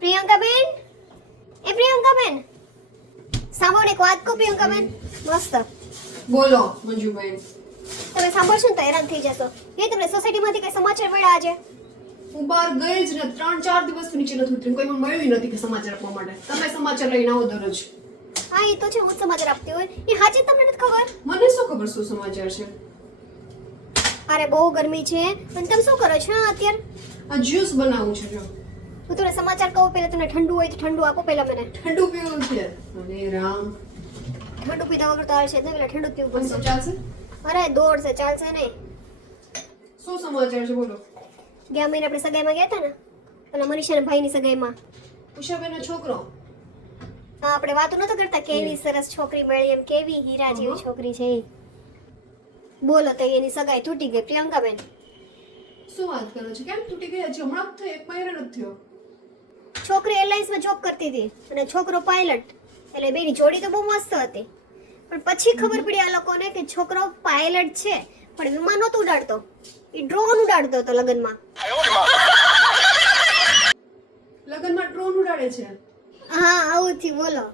પ્રિયંકાબેન, એ પ્રિયંકાબેન, સાંભળો એક વાત કહું પ્રિયંકાબેન, મસ્ત. બોલો મંજુબેન. તમે સાંભળશો ને તો હેરાન થઈ જશો. એ તમને સોસાયટીમાંથી કઈ સમાચાર મળ્યા આજે? હું બહાર ગઈ જ ને 3-4 દિવસ નીચે નથી ઉતરી, કોઈ મને મળ્યું નથી કે સમાચાર આપવા માટે. તમે સમાચાર લઈને આવો દરરોજ. હા એ તો છે, હું જ સમાચાર આપતી હોય. એ હાચી તમને નથી ખબર? મને શું ખબર શું સમાચાર છે? અરે બહુ ગરમી છે અને તમે શું કરો છો અત્યારે? આ જ્યુસ બનાવું છે જો. હું તમને સમાચાર કહું, પહેલા તમને ઠંડુ હોય તો ઠંડુ આપો પહેલા મને. ઠંડુ પીવું છે. અરે રામ. ઠંડુ પીધા વગર તો હાલશે જ નહીં, પહેલા ઠંડુ પીવું પણ શું પડશે. ચાલશે? અરે દોડશે, ચાલશે નહીં. શું સમાચાર છે બોલો? ગયા મહિને આપણે સગાઈમાં ગયા હતા ને, પેલા મનીષાના ભાઈની સગાઈમાં. ઉષાબેનનો છોકરો. હા આપણે વાતો નતો કરતા કેવી સરસ છોકરી મળી એમ, કેવી હીરા જેવી છોકરી છે એ. બોલો તો એની સગાઈ તૂટી ગઈ પ્રિયંકાબેન. શું વાત કરો છો? કેમ તૂટી ગઈ? હજી હમણાં જ થઈ, એક મહિનો નથી થયો. છોકરી એરલાઇન્સમાં જોબ કરતી હતી અને છોકરો પાયલટ, એટલે બેની જોડી તો બહુ મસ્ત હતી. પણ પછી ખબર પડી આ લોકોને કે છોકરો પાયલટ છે પણ વિમાન નહોતો ઉડાડતો, એ ડ્રોન ઉડાડતો હતો લગ્નમાં. લગ્નમાં ડ્રોન ઉડાડે છે? હા આવું થયું બોલો.